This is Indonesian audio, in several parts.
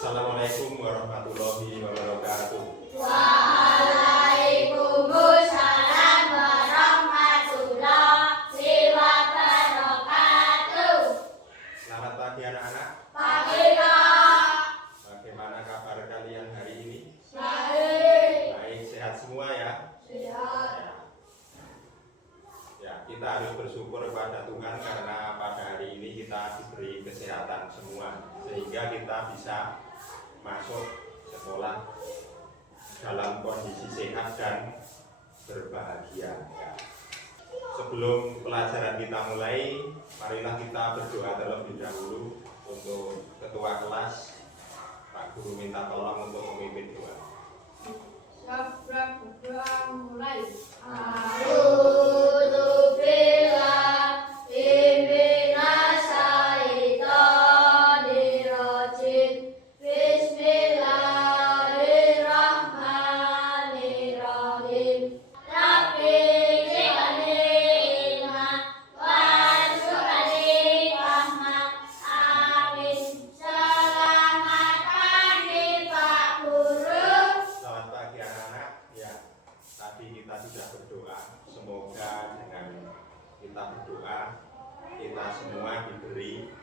Assalamualaikum warahmatullahi wabarakatuh. Waalaikumsalam warahmatullahi wabarakatuh. Selamat pagi anak-anak. Pagi Kak. Bagaimana kabar kalian hari ini? Baik. Baik, sehat semua ya? Siap. Ya, kita harus bersyukur kepada Tuhan karena pada hari ini kita diberi kesehatan semua, sehingga kita bisa masuk sekolah dalam kondisi sehat dan berbahagia. Ya. Sebelum pelajaran kita mulai, marilah kita berdoa terlebih dahulu untuk ketua kelas. Pak Guru minta tolong untuk memimpin doa. Siap, berdoa mulai. A'udzu billahi minasyaitonir rajim. Bismillahirrahmanirrahim. Rabbi zidni ilma warzuqni fahma. Amin. Selamat pagi Pak Guru. Selamat pagi anak-anak. Ya, tadi kita sudah berdoa. Semoga dengan kita berdoa, kita semua diberi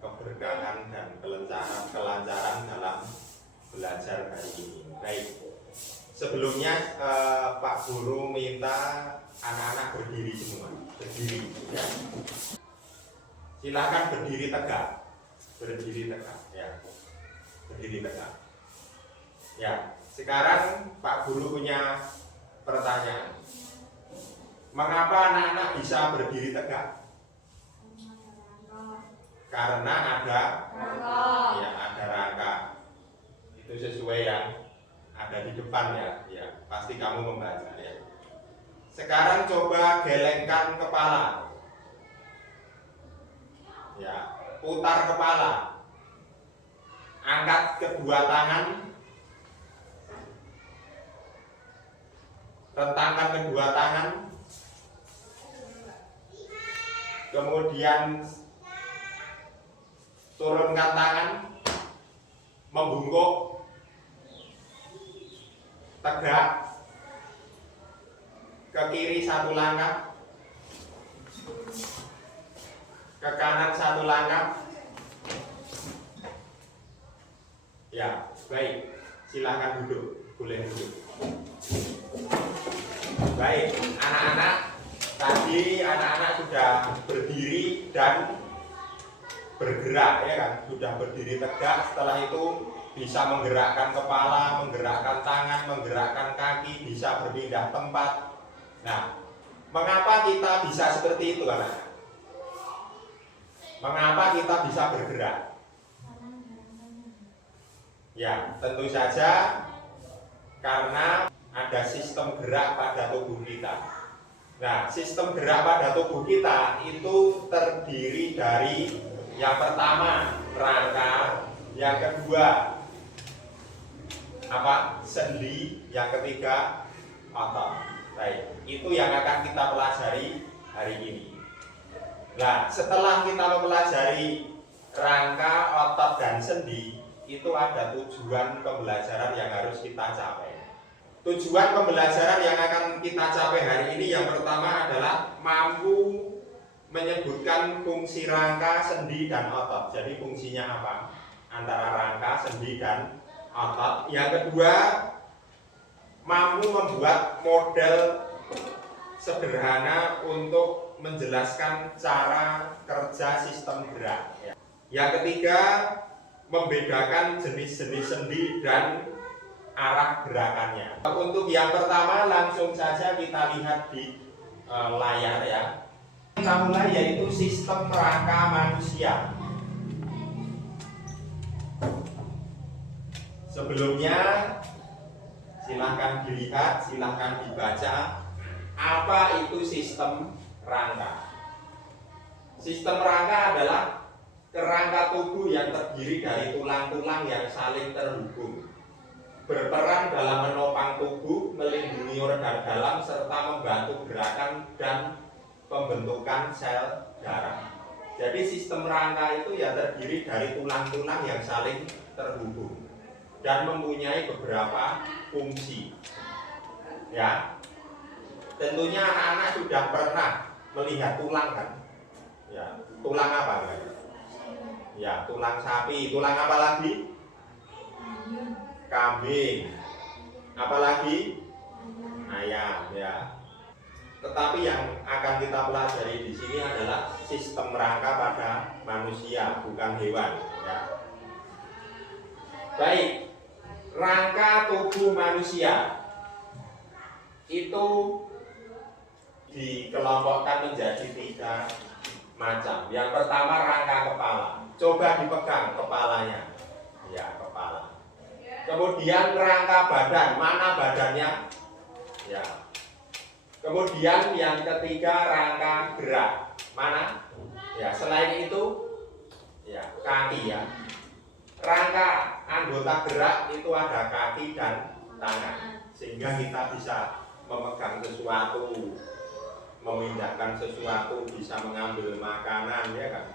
keberkahan dan kelancaran dalam belajar hari ini. Baik. Sebelumnya Pak Guru minta anak-anak berdiri semua. Berdiri. Ya. Silakan berdiri tegak. Berdiri tegak. Ya. Berdiri tegak. Ya, sekarang Pak Guru punya pertanyaan. Mengapa anak-anak bisa berdiri tegak? Karena ada rangka. Itu sesuai yang ada di depan ya. Ya, pasti kamu membaca ya. Sekarang coba gelengkan kepala. Ya, putar kepala. Angkat kedua tangan. Rentangkan kedua tangan, kemudian turunkan tangan, membungkuk, tegak, ke kiri satu langkah, ke kanan satu langkah. Ya, baik, silakan duduk, boleh duduk. Baik, anak-anak, tadi anak-anak sudah berdiri dan bergerak ya kan, sudah berdiri tegak. Setelah itu bisa menggerakkan kepala, menggerakkan tangan, menggerakkan kaki, bisa berpindah tempat. Nah, mengapa kita bisa seperti itu anak-anak? Mengapa kita bisa bergerak? Ya, tentu saja karena ada sistem gerak pada tubuh kita. Nah, sistem gerak pada tubuh kita itu terdiri dari yang pertama rangka, yang kedua sendi, yang ketiga otot. Baik, itu yang akan kita pelajari hari ini. Nah, setelah kita mempelajari rangka, otot, dan sendi, itu ada tujuan pembelajaran yang harus kita capai. Tujuan pembelajaran yang akan kita capai hari ini yang pertama adalah mampu menyebutkan fungsi rangka, sendi, dan otot. Jadi fungsinya apa? Antara rangka, sendi, dan otot. Yang kedua, mampu membuat model sederhana untuk menjelaskan cara kerja sistem gerak. Yang ketiga, membedakan jenis-jenis sendi dan arah gerakannya. Untuk yang pertama langsung saja kita lihat di layar ya. Kita mulai yaitu sistem rangka manusia. Sebelumnya silahkan dilihat, silahkan dibaca apa itu sistem rangka. Sistem rangka adalah kerangka tubuh yang terdiri dari tulang-tulang yang saling terhubung, berperan dalam menopang tubuh, melindungi organ dalam, serta membantu gerakan dan pembentukan sel darah. Jadi sistem rangka itu ya terdiri dari tulang-tulang yang saling terhubung dan mempunyai beberapa fungsi. Ya, tentunya anak-anak sudah pernah melihat tulang kan? Ya, tulang apa kan? Ya, tulang sapi. Tulang apa lagi? Kambing. Apalagi? Ayam. Ya. Tetapi yang akan kita pelajari di sini adalah sistem rangka pada manusia, bukan hewan. Ya. Baik, rangka tubuh manusia itu dikelompokkan menjadi 3 macam. Yang pertama rangka kepala. Coba dipegang kepalanya. Ya, kepala. Kemudian rangka badan. Mana badannya? Ya. Kemudian yang ketiga rangka gerak. Mana? Ya, selain itu ya, kaki ya. Rangka anggota gerak itu ada kaki dan tangan. Sehingga kita bisa memegang sesuatu, memindahkan sesuatu, bisa mengambil makanan ya kan.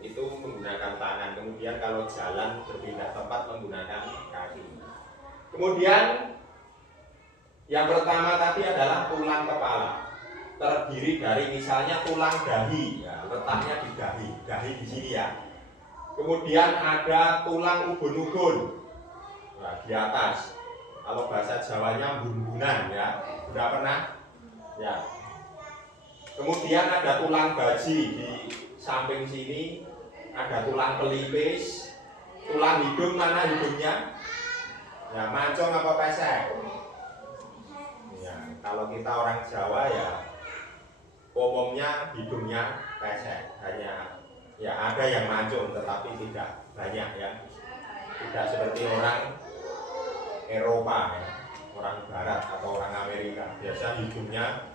Itu menggunakan tangan. Kemudian kalau jalan berpindah tempat menggunakan kaki. Kemudian yang pertama tadi adalah tulang kepala. Terdiri dari misalnya tulang dahi, ya, letaknya di dahi di sini ya. Kemudian ada tulang ubun-ubun, nah, di atas. Kalau bahasa Jawanya bumbunan ya, sudah pernah? Ya. Kemudian ada tulang baji di samping sini, ada tulang pelipis, tulang hidung, mana hidungnya? Ya, mancung apa pesek? Ya, kalau kita orang Jawa ya umumnya hidungnya pesek, hanya ya ada yang mancung tetapi tidak banyak ya. Tidak seperti orang Eropa ya, orang Barat atau orang Amerika. Biasa hidungnya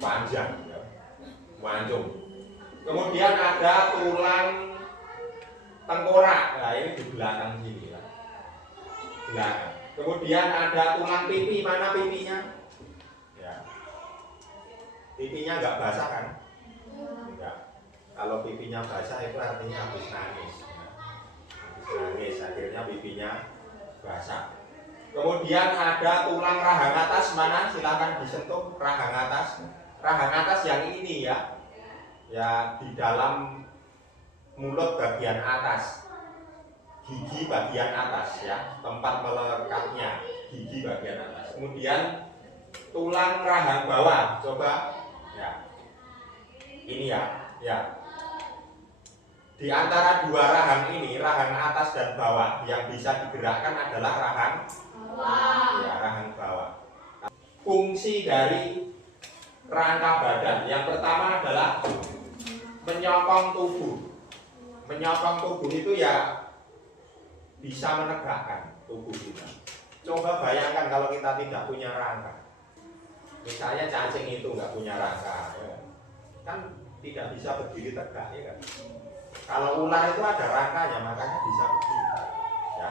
panjang ya, mancung. Kemudian ada tulang tengkorak. Nah, ini di belakang sini ya. Belakang. Kemudian ada tulang pipi, mana pipinya? Ya. Pipinya enggak basah kan? Enggak. Kalau pipinya basah itu artinya habis nangis. Ya. Habis nangis, akhirnya pipinya basah. Kemudian ada tulang rahang atas, mana? Silahkan disentuh rahang atas. Rahang atas yang ini ya. Ya, di dalam mulut bagian atas. Gigi bagian atas ya, tempat melekatnya gigi bagian atas. Kemudian tulang rahang bawah, coba ya. Ini ya. Di antara 2 rahang ini, rahang atas dan bawah, yang bisa digerakkan adalah rahang bawah. Ya, rahang bawah. Fungsi dari rangka badan yang pertama adalah menyokong tubuh. Menyokong tubuh itu ya bisa menegakkan tubuh kita. Coba bayangkan kalau kita tidak punya rangka. Misalnya cacing itu nggak punya rangka, ya. Kan tidak bisa berdiri tegak, ya kan? Kalau ular itu ada rangkanya, makanya bisa berdiri. Ya.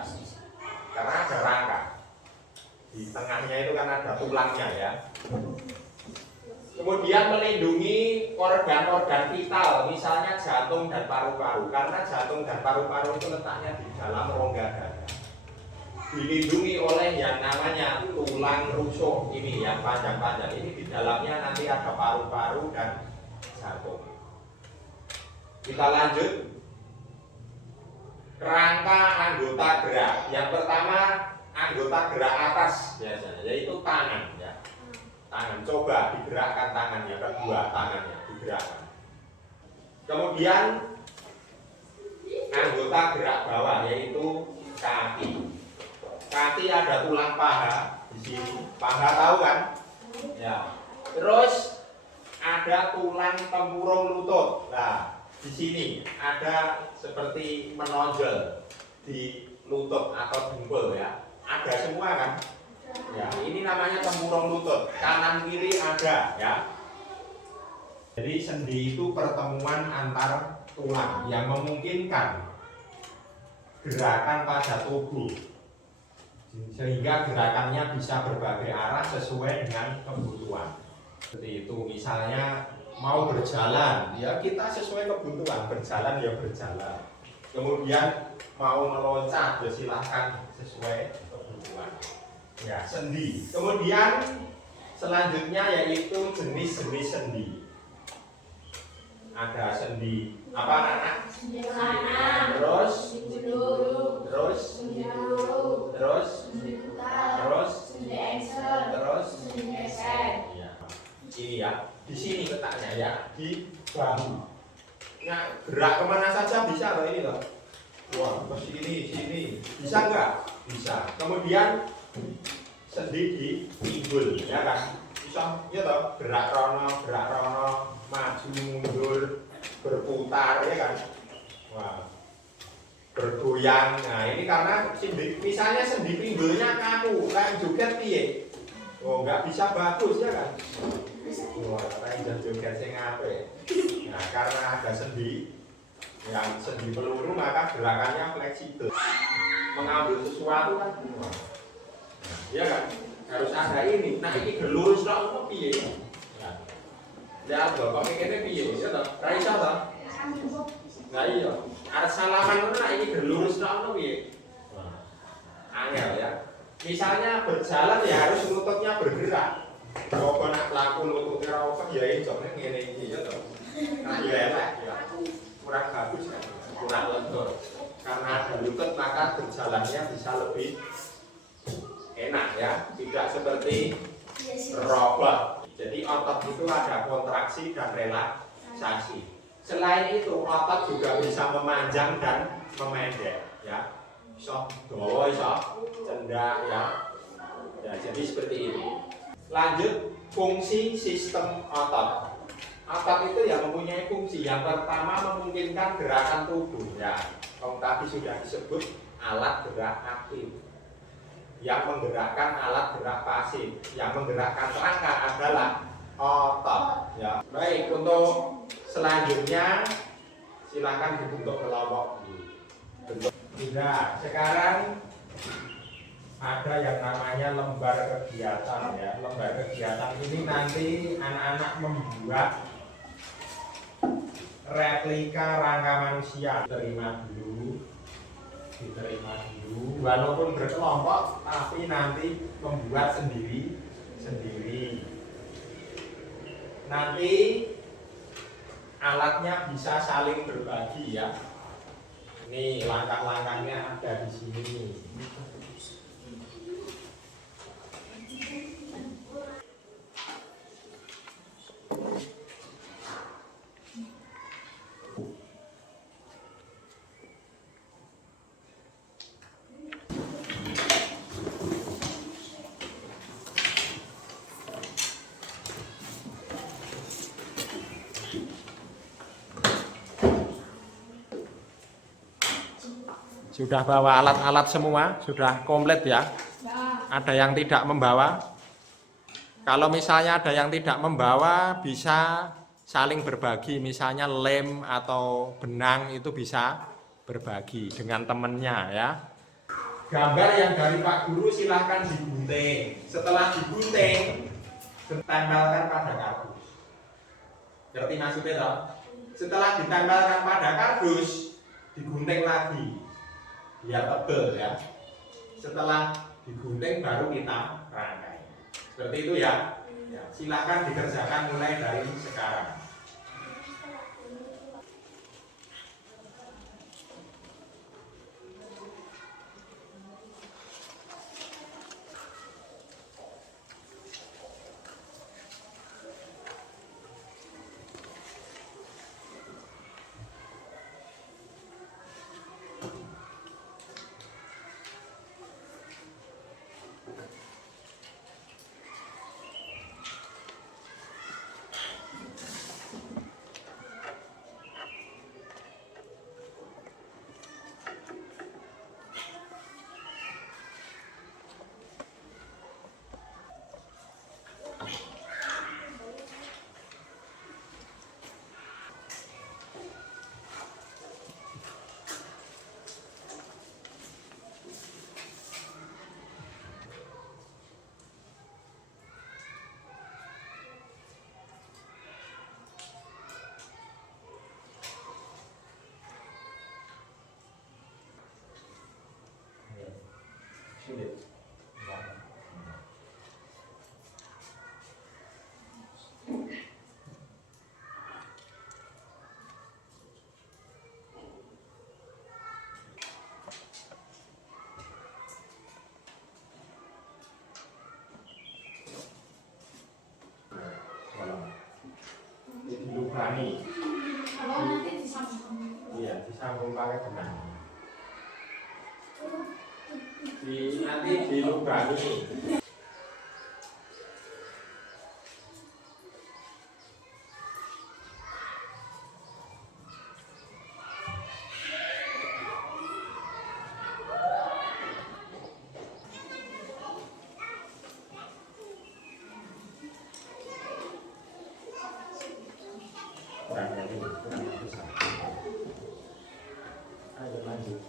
Karena ada rangka. Di tengahnya itu kan ada tulangnya ya. Kemudian melindungi organ-organ vital, misalnya jantung dan paru-paru. Karena jantung dan paru-paru itu letaknya di dalam rongga dada. Dilindungi oleh yang namanya tulang rusuk ini yang panjang-panjang. Ini di dalamnya nanti ada paru-paru dan jantung. Kita lanjut. Rangka anggota gerak. Yang pertama anggota gerak atas biasanya, yaitu tangan ya. Tangan, coba digerakkan tangannya, kedua tangannya digerakkan. Kemudian anggota gerak bawah yaitu kaki. Kaki ada tulang paha di sini. Paha tahu kan? Ya. Terus ada tulang tempurung lutut. Nah, di sini ada seperti menonjol di lutut atau dengkul ya. Ada semua kan? Ya, ini namanya tempurung lutut. Kanan kiri ada ya. Jadi sendi itu pertemuan antar tulang yang memungkinkan gerakan pada tubuh. Sehingga gerakannya bisa berbagai arah sesuai dengan kebutuhan. Seperti itu, misalnya mau berjalan, ya kita sesuai kebutuhan, berjalan ya berjalan. Kemudian mau meloncat, ya silahkan sesuai kebutuhan. Ya, sendi. Kemudian selanjutnya yaitu jenis-jenis sendi. Ada sendi apa anak? Sendi kanan, Terus, sendi lurus, terus, sendi lurus, terus, sendi putar, terus, sendi engsel, terus. sendi geser. Ya. Ini ya, di sini letaknya ya, di bahu. Nah, gerak kemana saja bisa loh ini loh. Wah, ke sini, sini. Bisa nggak? Bisa. Kemudian sendi di pinggul, ya kan? Bisa, ya toh, gerak rono, maju mundur, berputar, ya kan? Wah, bergoyang. Nah, ini karena sendi, misalnya sendi pinggulnya kaku, kayak joget piye? Oh, nggak bisa bagus, ya kan? Wah, kayak joget sing apik. Nah, karena ada sendi yang sendi peluru, maka gerakannya fleksibel. Mengambil sesuatu kan, wah. Iya kan? Harus ada ini. Nah, ini gelurus tok ngono piye? Nah. Lihat lho, kok mikirnya piye? Ya toh, ra iso toh? Nah iya, arep salaman ngono nah ini gelurus tok ngono piye? Wah. Angel ya. Misalnya berjalan ya harus lututnya bergerak. Kok nak laku lututnya ra usah ya iso ngene iki ya toh. Nah, ya elek ya. Kurang bagus kan? Kurang lentur. Karena ada lutut maka berjalannya bisa lebih enak ya, tidak seperti robot. Jadi otot itu ada kontraksi dan relaksasi. Selain itu otot juga bisa memanjang dan memendek ya. Iso dawa, iso cendak ya. Ya, jadi seperti ini. Lanjut fungsi sistem otot. Otot itu yang mempunyai fungsi. Yang pertama memungkinkan gerakan tubuh ya. Kalau tadi sudah disebut alat gerak aktif. Yang menggerakkan alat gerak pasif, yang menggerakkan rangka adalah otot. Ya, baik untuk selanjutnya silakan dibentuk kelompok. Tidak, sekarang ada yang namanya lembar kegiatan ya. Lembar kegiatan ini nanti anak-anak membuat replika rangka manusia. Diterima dulu. Walaupun berkelompok tapi nanti membuat sendiri nanti alatnya bisa saling berbagi ya. Ini langkah-langkahnya ada di sini. Sudah bawa alat-alat semua, sudah komplit ya. Ada yang tidak membawa? Kalau misalnya ada yang tidak membawa, bisa saling berbagi. Misalnya lem atau benang itu bisa berbagi dengan temennya ya. Gambar yang dari Pak Guru silahkan digunting. Setelah digunting, ditempelkan pada kardus. Ngerti maksudnya toh? Setelah ditempelkan pada kardus, digunting lagi. Biar tebel ya. Setelah digunting baru kita rangkai. Seperti itu ya. Ya, silakan dikerjakan mulai dari sekarang. Sulit. Dilubangi. Kalau nanti disambung. Iya, disambung pakai benang. Nanti dilubangi. Kurang besar. Ayo lanjut.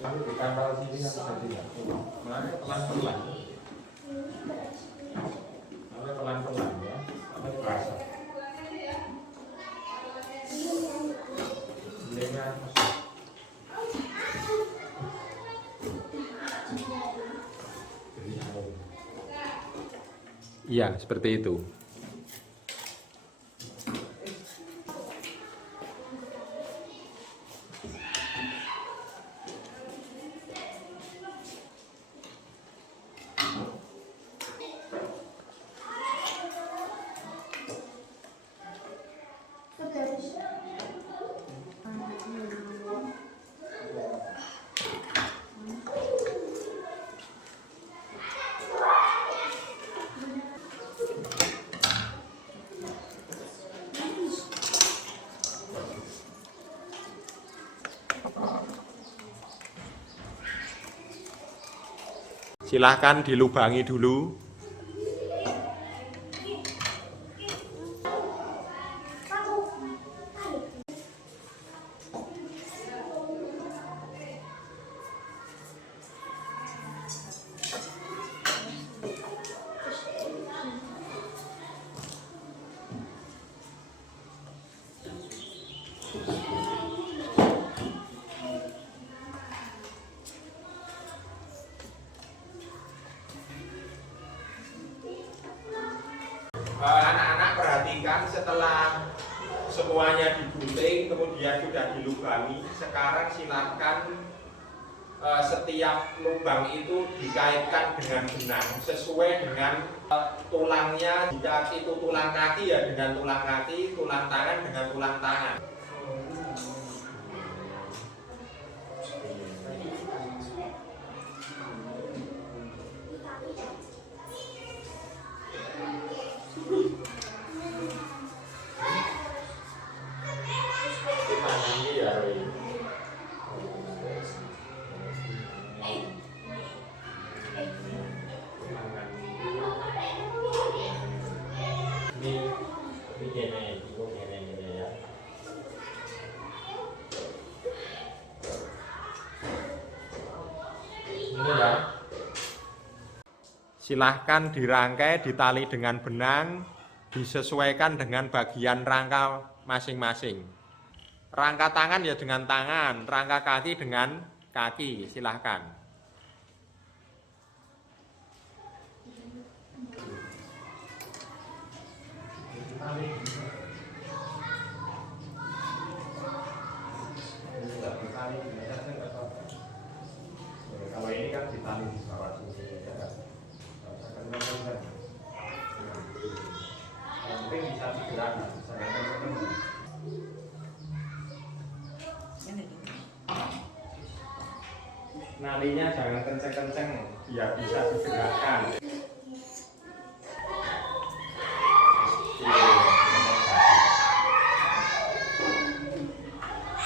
Lalu di kantor sini kan bisa tidak. Mulai pelan-pelan. Mulai pelan-pelan ya. Sampai terasa. Lengah. Iya, seperti itu. Silahkan dilubangi dulu. Anak-anak perhatikan, setelah semuanya digunting kemudian sudah dilubangi, sekarang silakan setiap lubang itu dikaitkan dengan benang sesuai dengan tulangnya. Jika itu tulang kaki ya dengan tulang kaki, tulang tangan dengan tulang tangan. Silahkan dirangkai, ditali dengan benang, disesuaikan dengan bagian rangka masing-masing. Rangka tangan ya dengan tangan, rangka kaki dengan kaki, silahkan. Kalau ini kan ditali di bawah sini ya kan. Yang penting bisa digerakkan, nalinya jangan kenceng-kenceng biar bisa digerakkan.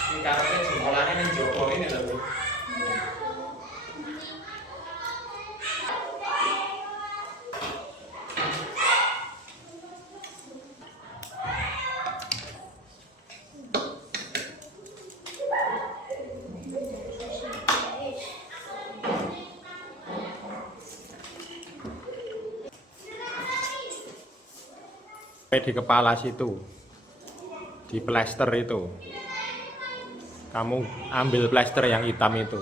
Ini karena jempolnya ini joko ini loh. Di kepala situ, di plester itu, kamu ambil plester yang hitam itu.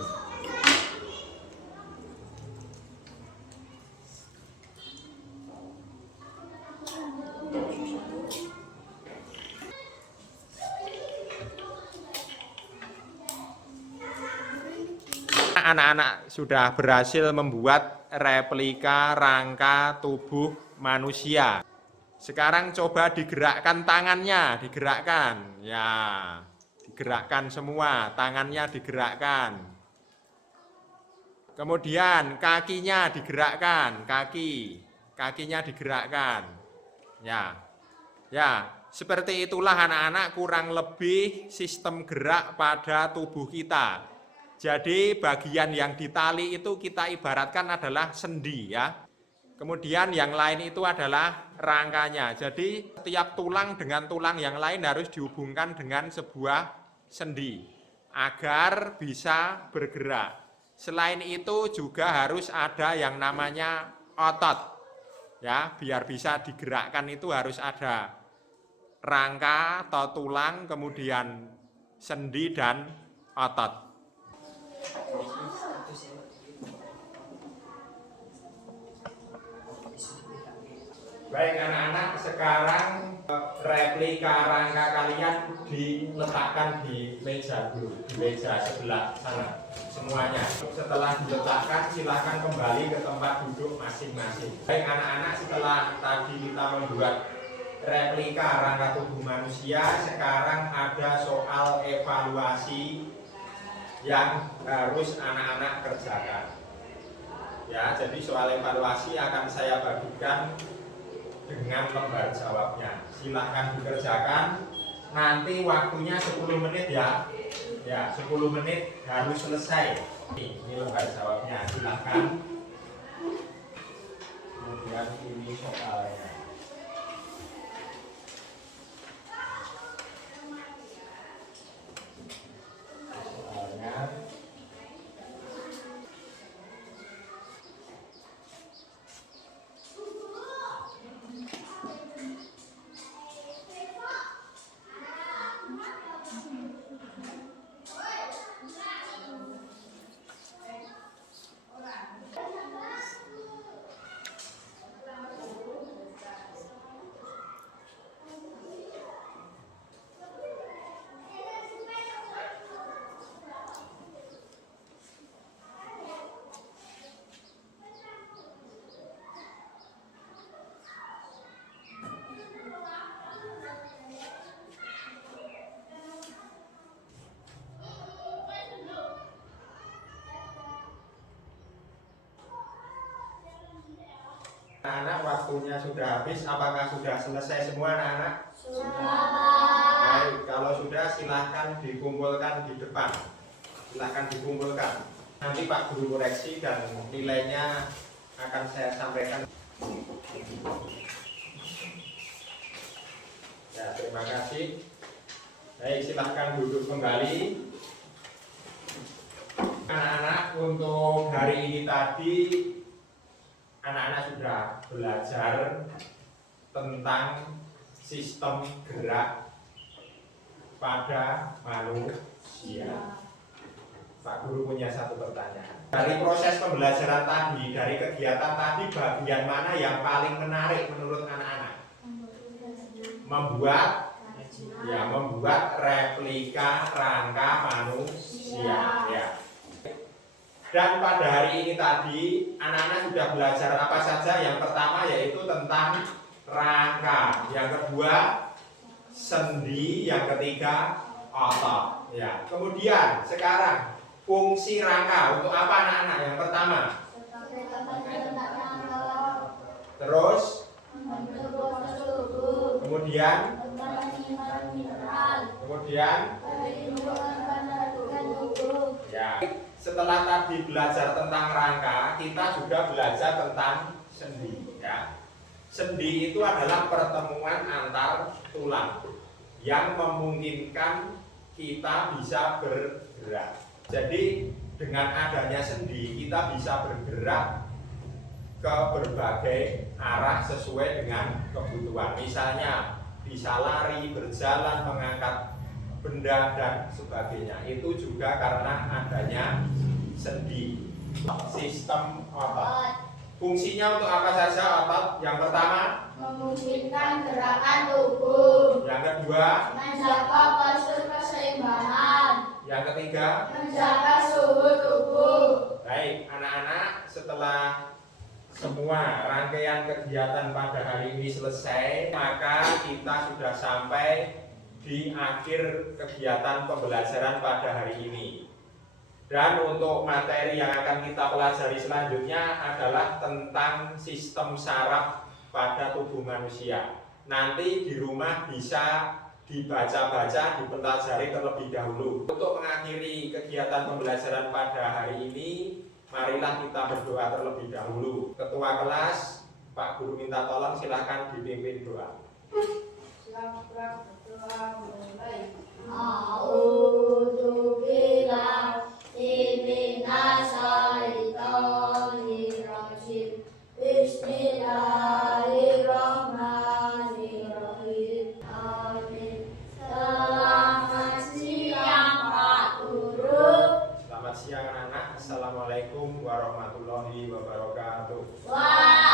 Anak-anak sudah berhasil membuat replika rangka tubuh manusia. Sekarang coba digerakkan tangannya, digerakkan. Ya, digerakkan semua, tangannya digerakkan. Kemudian kakinya digerakkan, kakinya digerakkan. Ya. Ya, seperti itulah anak-anak kurang lebih sistem gerak pada tubuh kita. Jadi bagian yang ditali itu kita ibaratkan adalah sendi ya. Kemudian yang lain itu adalah rangkanya. Jadi setiap tulang dengan tulang yang lain harus dihubungkan dengan sebuah sendi agar bisa bergerak. Selain itu juga harus ada yang namanya otot. Ya, biar bisa digerakkan itu harus ada rangka atau tulang, kemudian sendi dan otot. Baik anak-anak, sekarang replika rangka kalian diletakkan di meja dulu, di meja sebelah sana semuanya. Setelah diletakkan silahkan kembali ke tempat duduk masing-masing. Baik anak-anak, setelah tadi kita membuat replika rangka tubuh manusia, sekarang ada soal evaluasi yang harus anak-anak kerjakan. Ya, jadi soal evaluasi akan saya bagikan dengan lembar jawabnya. Silahkan dikerjakan. Nanti waktunya 10 menit ya. Ya, 10 menit harus selesai. Ini lembar jawabnya. Silahkan. Kemudian ini soalnya. Anak-anak, waktunya sudah habis. Apakah sudah selesai semua anak-anak? Sudah. Baik, kalau sudah silahkan dikumpulkan di depan. Silahkan dikumpulkan. Nanti Pak Guru koreksi dan nilainya akan saya sampaikan. Ya, terima kasih. Baik, silahkan duduk kembali. Anak-anak, untuk hari ini tadi anak-anak sudah belajar tentang sistem gerak pada manusia. Pak Guru punya satu pertanyaan. Dari proses pembelajaran tadi, dari kegiatan tadi, bagian mana yang paling menarik menurut anak-anak? Membuat replika rangka manusia. Ya. Dan pada hari ini tadi anak-anak sudah belajar apa saja? Yang pertama yaitu tentang rangka, yang kedua sendi, yang ketiga otot. Ya. Kemudian sekarang fungsi rangka untuk apa anak-anak? Yang pertama. Terus kemudian ya. Setelah tadi belajar tentang rangka, kita juga belajar tentang sendi. Ya. Sendi itu adalah pertemuan antar tulang yang memungkinkan kita bisa bergerak. Jadi dengan adanya sendi kita bisa bergerak ke berbagai arah sesuai dengan kebutuhan. Misalnya bisa lari, berjalan, mengangkat benda dan sebagainya. Itu juga karena adanya sendi. Sistem otot. Fungsinya untuk apa saja otot? Yang pertama, memungkinkan gerakan tubuh, yang kedua, menjaga postur keseimbangan, yang ketiga, menjaga suhu tubuh. baik anak-anak, setelah semua rangkaian kegiatan pada hari ini selesai, maka kita sudah sampai di akhir kegiatan pembelajaran pada hari ini. Dan untuk materi yang akan kita pelajari selanjutnya adalah tentang sistem saraf pada tubuh manusia. Nanti di rumah bisa dibaca-baca, dipelajari terlebih dahulu. Untuk mengakhiri kegiatan pembelajaran pada hari ini, marilah kita berdoa terlebih dahulu. Ketua kelas, Pak Guru minta tolong, silahkan dipimpin doa. Silakan berdoa mulai. A'udzu billahi minasyaitonir rajim. Bismillahirrahmanirrahim. Amin. Selamat siang Pak Guru. Selamat siang anak-anak. Assalamualaikum warahmatullahi wabarakatuh. Waalaikumsalam.